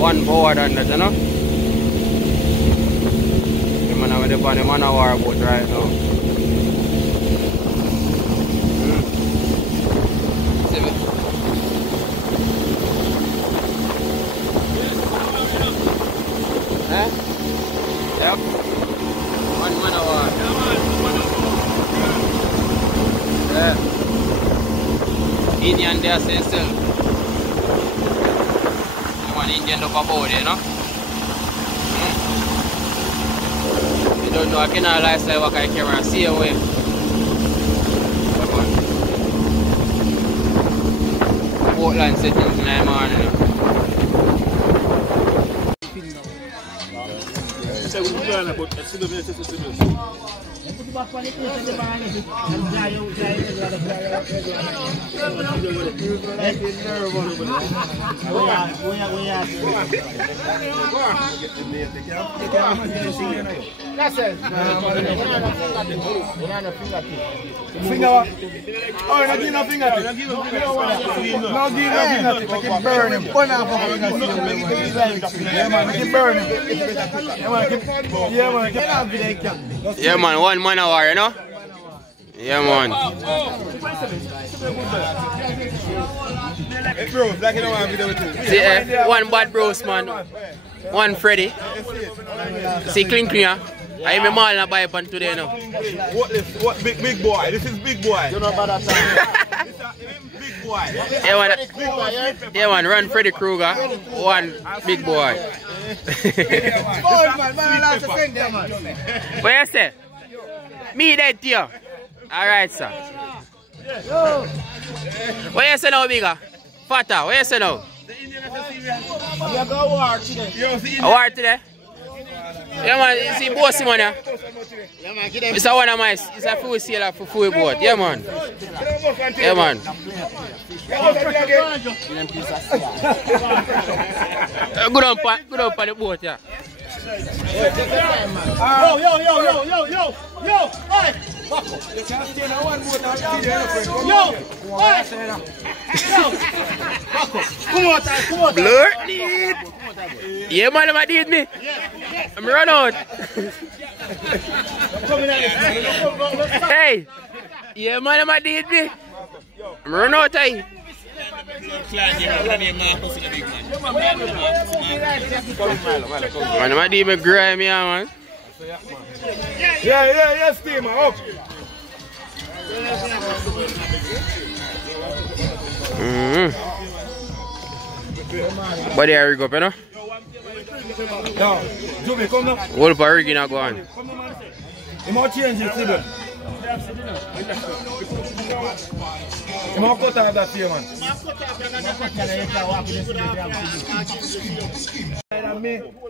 one board than that, you know. The man over there on the man of war boat right now. See me? Yep. One man of war. Yeah. Indian there say so. One Indian up about there, you know. You don't know I cannot lifestyle what I camera see away. Come on. Portland settings in the morning, you know. Yeah man, one man hour, you know? Yeah man. See, one bad bros man. One Freddy. See clean clear. I am a Marlin buy pan today now. What big boy? This is big boy. You know about that time. Big boy. Yeah man, run Freddy Krueger. One big boy. What you say? Me dead here. Alright sir. What you say now, bigger? Fatter, what you say now? We are going to war today. A war today? Yeah man, you see bossy man yeah? It's a one of my, it's a full sailor for full boat. Yeah man. Yeah man. Good on the boat, yeah. Yo, hey! Come on. Blur need. Yeah man, I did me. I'm run out. Hey. Yeah man, I did me. I'm run out here. Man, I did me grime here man. Yeah, steam up. But there we go, you know? No, Jimmy, come now. What if I rig not go on? You might change it, see them. You might cut out that here, man. Gentlemen.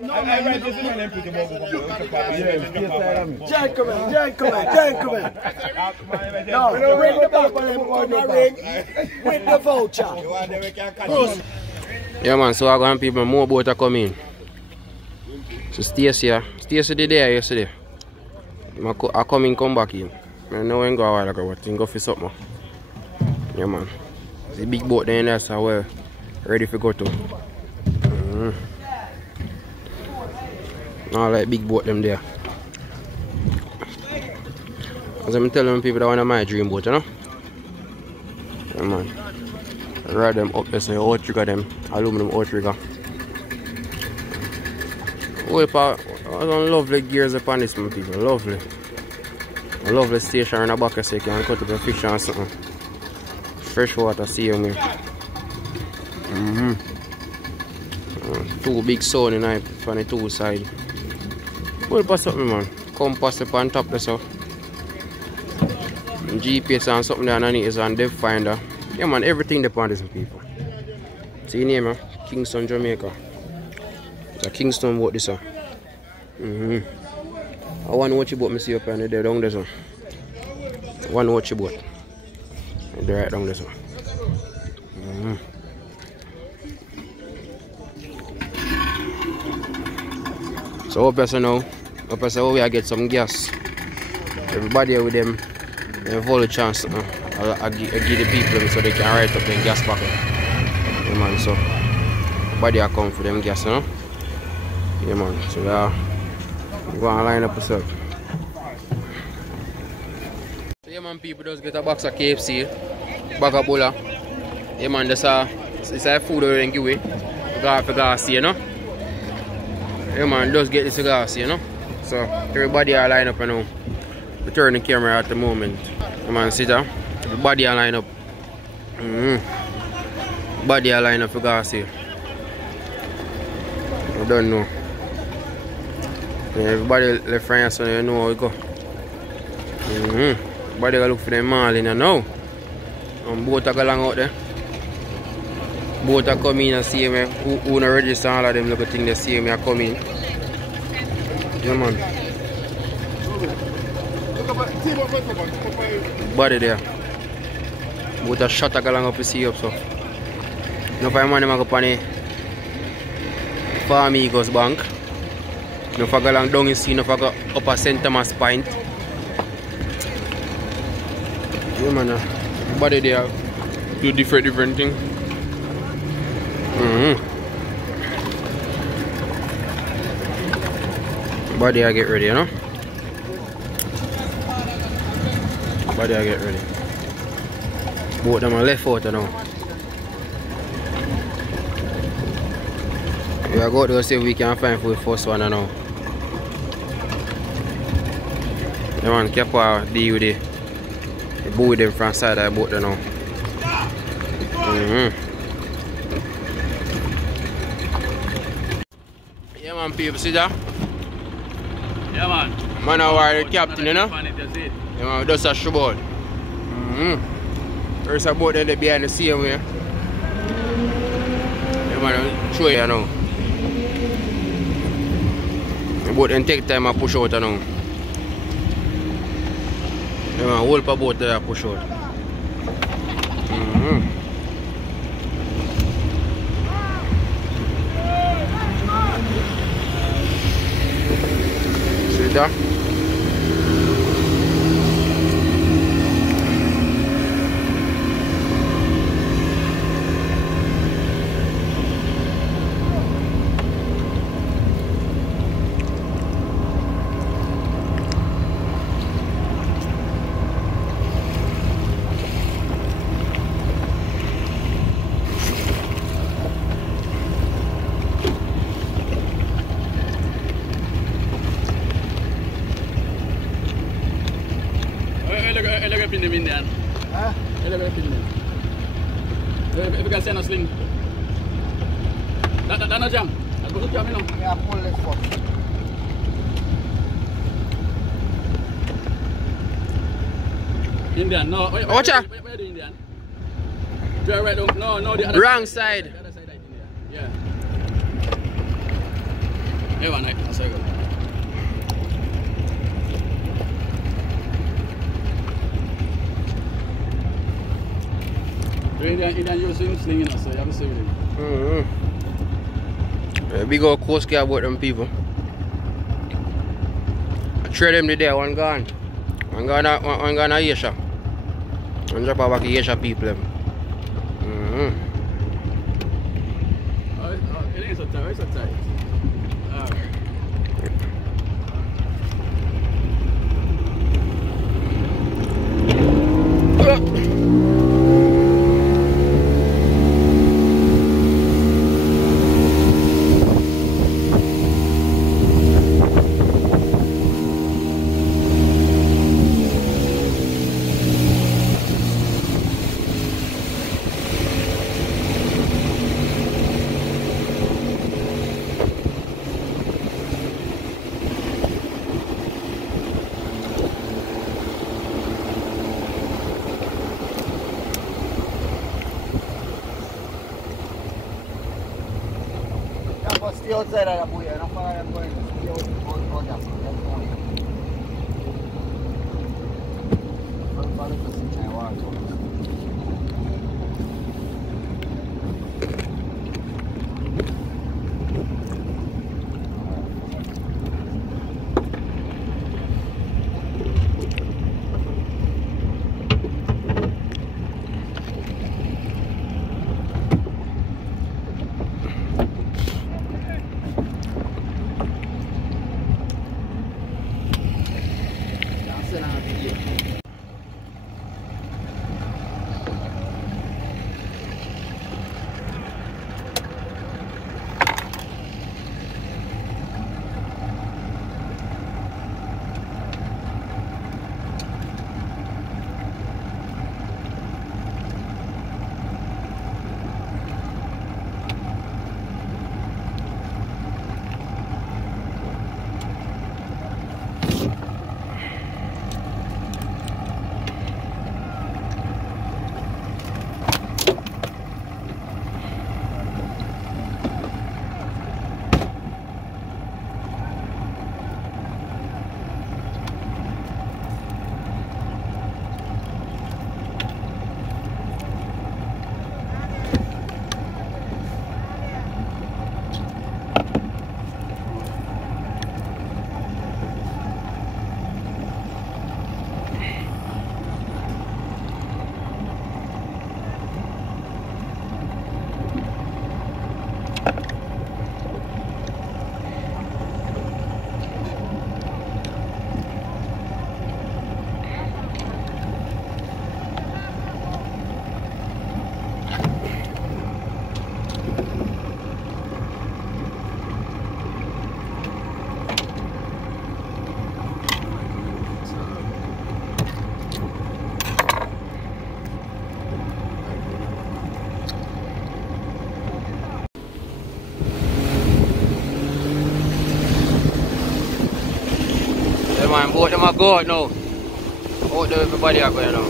No, ring the back on him on the ring with the voucher. Yeah man, so I got people more boat are coming. So Stacy did there yesterday. I come back in. I know when go a while ago, but I go for something. Yeah man. The big boat there in there, so we're ready to go to. All like big boat them there. As I'm telling people that one of my dream boat, you know? Yeah man. I ride them up there, so outrigger them, aluminum outrigger. Oh, lovely gears upon this, my people, lovely. A lovely station in the back so you can cut up a fish or something. Fresh water, see you me. Two big sun in the on the two side. Well, pass up me man. Compass up on top there so. GPS and something there underneath is on depth finder. Yeah man, everything depends on these people. See your name, man? Kingston, Jamaica. It's a Kingston boat this one. I want to watch your boat, I see up on there down there. So. I want to watch your boat. They're right down there. So. So up here now, we get some gas. Everybody with them, they have all the chance. I give the people so they can write up their gas packet. Yeah, man, so body I come for them gas, you know? Yeah man, so yeah, go and line up yourself. So yeah man, people just get a box of KFC, bag of bola. Yeah man, it's a food that they give away. For gas, you know? Yeah man, just get this gas, you know? So everybody are line up you know. We turn the camera at the moment. Yeah man, see that? Everybody are line up. Body are line up for gas here. I don't know. Yeah, everybody left France so you know how we go. Everybody gotta look for them Marlin now. And boat are going out there. Boat are coming and see me. Who not register all of them little things they see me are coming. Yeah man. Body there. Boat are shot a galang up to see up so. No for man them go on the Farm Eagles Bank. No for go down in sea, no for go up a St. Thomas Point. Yeah man, body there do different things. Body I get ready, you know? Body I get ready. Both them are left out now. We are going to see if we can find for the first one now. The man kept deal with the boat them from side of the boat now. Yeah man, people, see that? Yeah man. Man are the captain, you know? Yeah man, that's a show boat. There's a boat there behind the same way. Yeah man, show you now. The boat then take time to push out now. Yeah man, hold the boat there push out. See that? Pin them in there. Huh? Pin them. If you can send a sling. That's not jam. That's good jam, you know. Yeah, pull this one. Indian, no. Watch out. Where the Indian? Right, no, the other wrong side. The other side, India. Yeah. Hey, one night. That's how you go. Indian using slinging us, so you have to see with him. Big old coast guard about them people. I trade them today, one gone to Asia. And drop back to Asia people. It ain't so tight, it's so tight. Stay outside of the boy, I'm not going to stay outside. man, both them are go out now. Out there everybody are going now.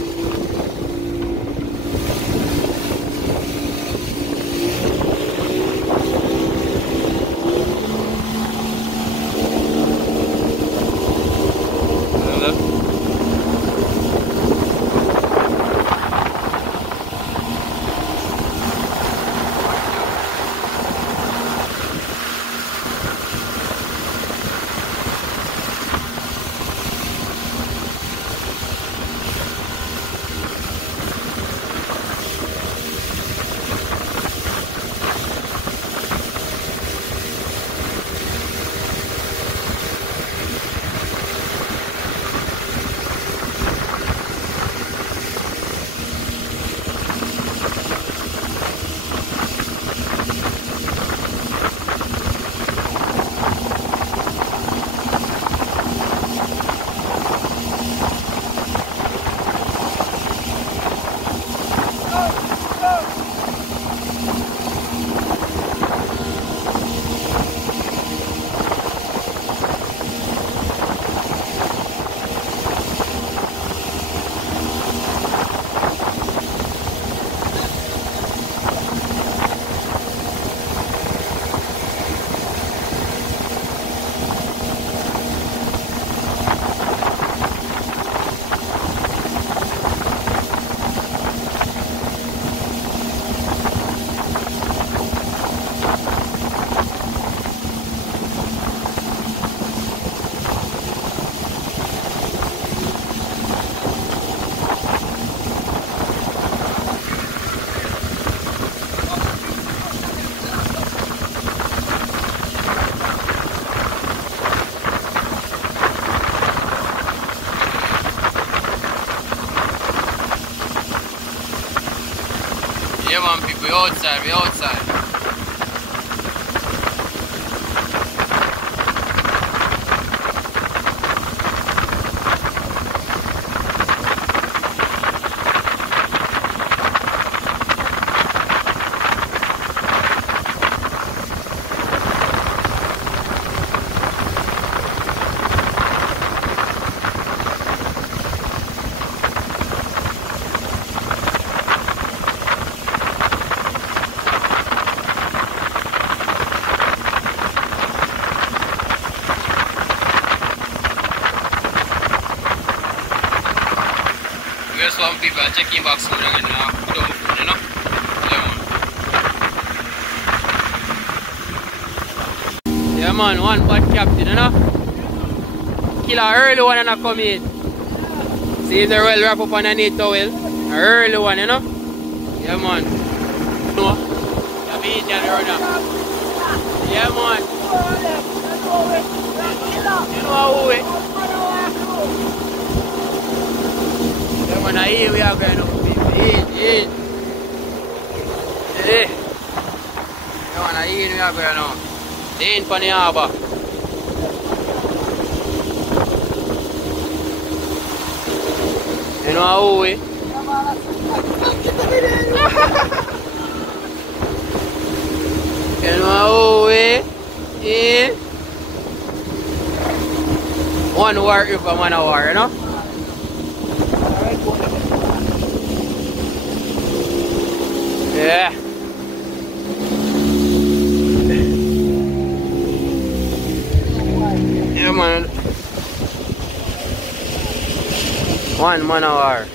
Yeah man, people, we outside, we outside. Some people are checking back soon again now. Put on food, you know? Yeah man, one bad captain, you know? Kill a early one and I come in. See if the well wrap up on a neat towel. A early one, you know? Yeah man. No. I'm eating the runner. Yeah man. You know how we? When I eat, we are going to eat. When I eat, we are going to eat for the harbor. You know how we? You know how we? One war if I'm on a war, you know? Yeah. Yeah man. 1 man hour.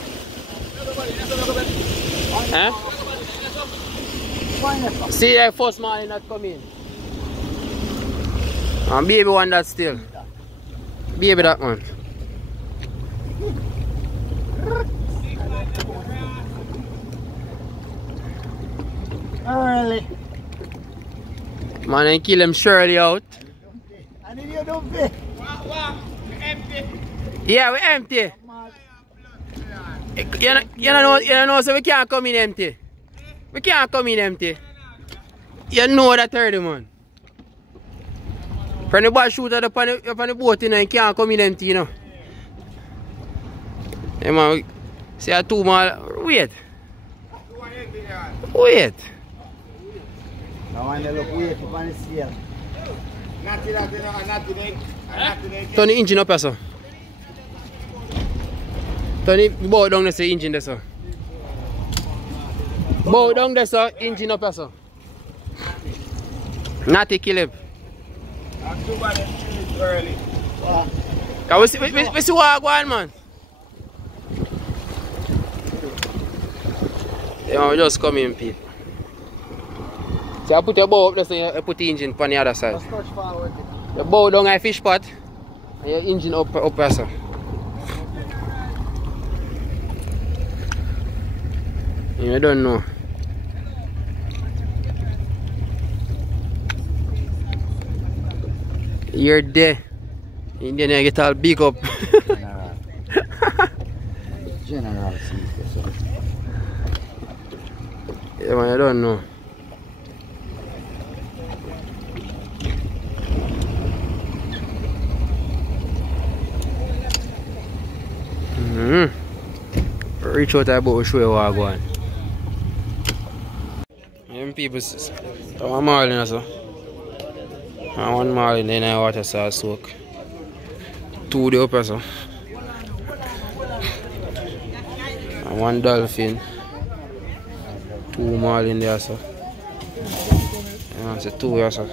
Huh? See that first Marlin not come in. And baby one that still. Baby that one. Early. Man, I kill him surely out. And if you don't pay. Empty. Yeah, we empty. You know, so we can't come in empty. We can't come in empty. You know that already, man. From the ball shooter up on the boat, you know, you can't come in empty, you know. Hey, man, see a 2 man. Wait. Wait. Now I look wait for the seal. Turn the engine up, sir. Tony, bow down the engine there, sir. Bow down there, sir. Engine up there, sir. Natty Caleb. I'm too bad it's early. Can we see what go on, man? Yeah, we just come in, people. So I put your bow up there, so you put the engine on the other side. You bow down a fish pot, and your engine up there, sir. You don't know. You're there. And then you get all big up. General. Yeah, man, I don't know. Reach out that boat and show you what I go on. Them people, I'm Marlin also. And one Marlin, then I water sauce soak. Two the upper so. And one dolphin. Two Marlin there so. Yeah, so two here so.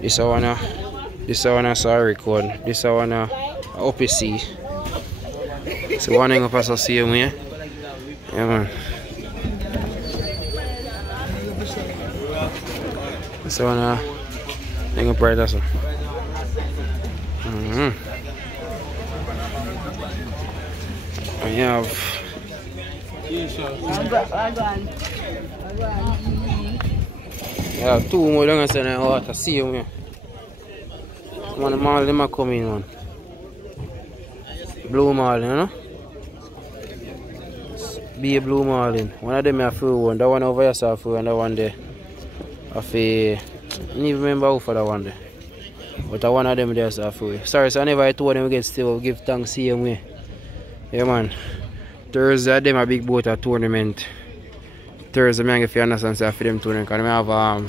This one a sorry record. This one a upper sea. So one thing up as I see him here. Yeah man. This one a hang up right there so. And you have two more down in the water. See you here. One of Marlin them come in one. Blue Marlin, you know? Be a blue Marlin. One of them I feel one. That one over here I feel and that one there. I feel I don't even remember who for that one there. But one of them there I feel. Sorry, so I never told them again still give thanks see him here. Yeah man. Thursday them a big boat a tournament. Thursday I if you understand so for them tournament because I have a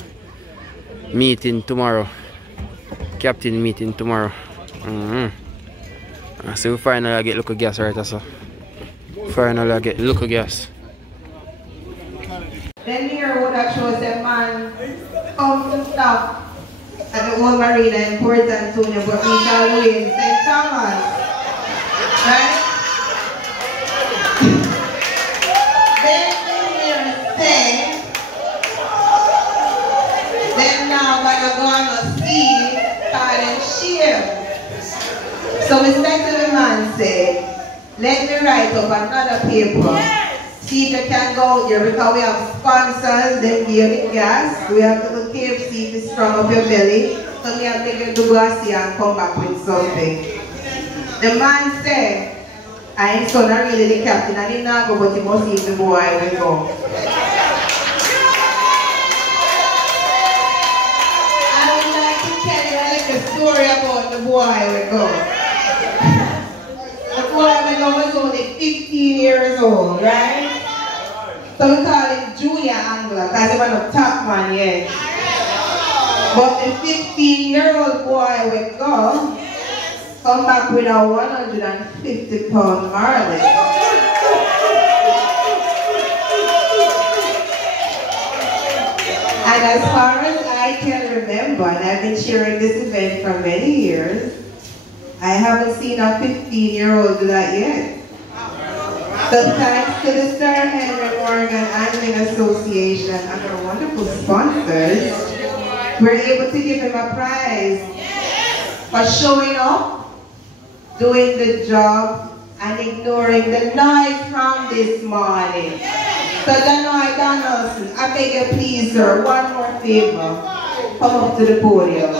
meeting tomorrow. Captain meeting tomorrow. So we finally get local gas right so. Finally get local gas. Then here would have shows that man comes to stop at the old marina in Port Antonio but we shall win St. Thomas. Right? Then here say then now we're going to see God and share. So we said to the man say, let me write up another paper. See if you can go out there because we have sponsors, then give you the gas. We have to go KFC to strong up your belly. So we have to take you to Bugatti and come back with something. The man said, I ain't son not really the captain. I did not go, but he must see the boy will go. I would like to tell you a little story about the boy will go. The boy will go was only 15 years old, right? So we call him junior angler because he was a top man yet. But the 15-year-old boy will go, come back with a 150-pound Marlin. And as far as I can remember, and I've been sharing this event for many years, I haven't seen a 15-year-old do that yet. So thanks to the Sir Henry Morgan Angling Association and our wonderful sponsors, we're able to give him a prize for showing up, doing the job, and ignoring the noise from this morning. So Danoy Donaldson, I beg you please sir, one more favor, come up to the podium.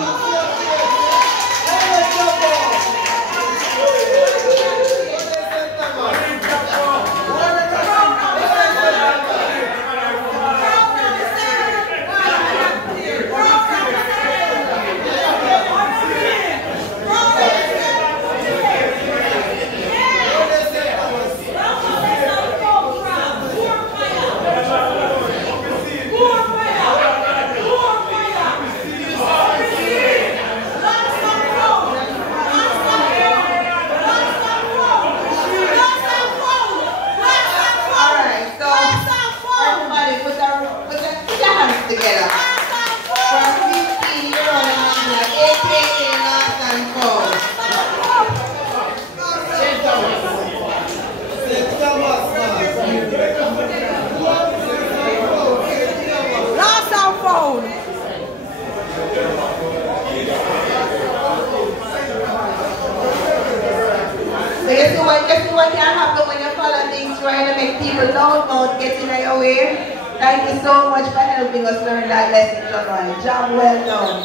see what can happen when you follow things trying to make people know about getting in your way. Thank you so much for helping us learn that lesson, John. Job well done.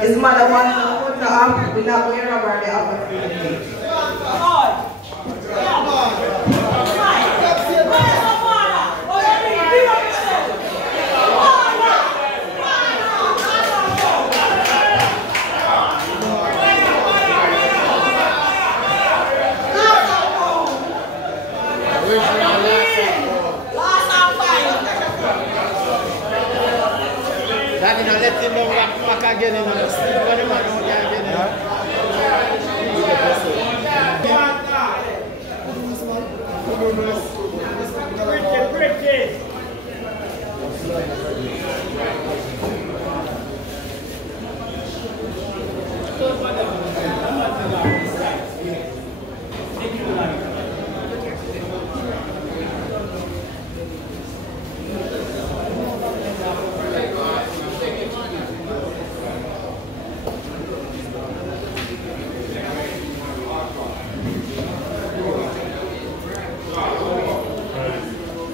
His mother wants to put the up, we're not worried about the opportunity. Let him know what back again in the street. What do you want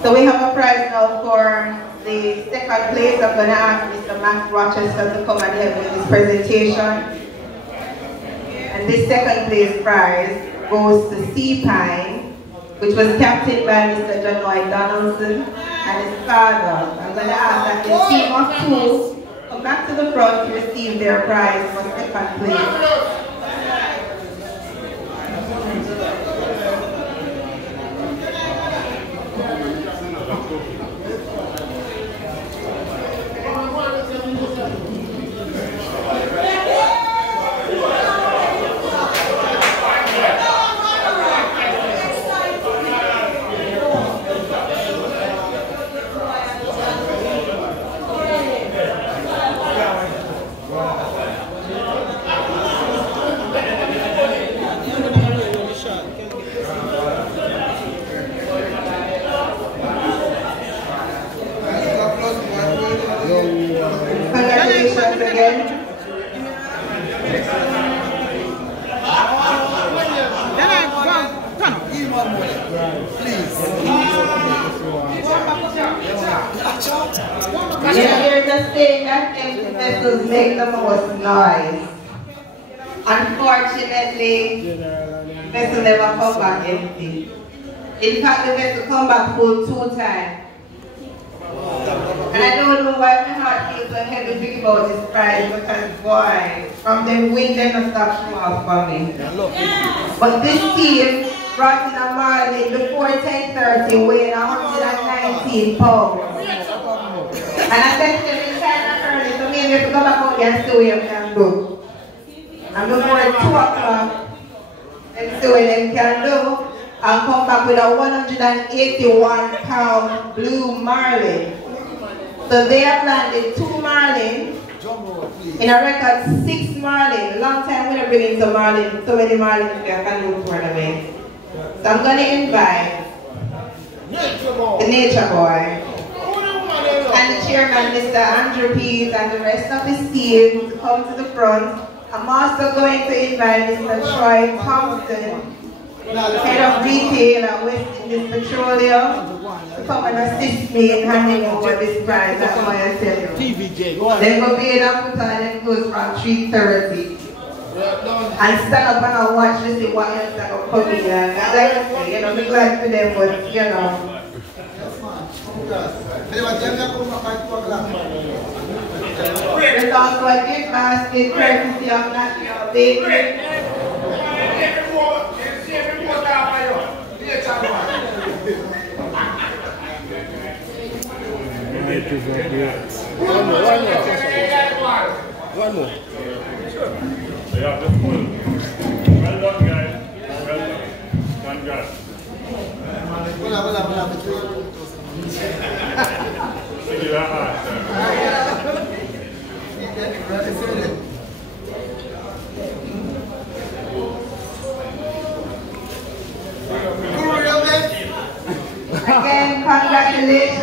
So we have a prize now for the second place. I'm going to ask Mr. Matt Rochester to come and help with this presentation. And this second place prize goes to Sea Pine, which was captained by Mr. John Lloyd Donaldson and his father. I'm going to ask that the team of 2 come back to the front to receive their prize for second place. Congratulations again. There's a saying that empty vessels make the most noise. Unfortunately, vessel never come back empty. In fact, the vessel come back full 2 times. And I don't know why my heart feels so heavy thinking about this prize, because boy, from the wind they don't stop showing off for me. But this team brought in a Marlin before 10:30 weighing 119 pounds. And I said to them in China early, so maybe if you go back out here and see what you can do. And before 2 o'clock, let's see what they can do. I'll come back with a 181 pound blue Marlin. So they have landed 2 Marlin in a record 6 Marlin. Long time we don't bring in so many Marlins for a canoe tournament. So I'm going to invite the Nature Boy and the chairman, Mr. Andrew Pease, and the rest of his team to come to the front. I'm also going to invite Mr. Troy Thompson, head of retail at West Indies Petroleum, to come and assist me in handing over this prize at YSL. Then go pay that put on and goes from 3:30. And stand up and I'll watch to see what else I got coming. And you know, be glad for them, but you know. There's also a gift basket courtesy of National Bakery. One more. Yeah, that's good. Well done, guys. Well done. Congrats. Thank you very much. Again, congratulations.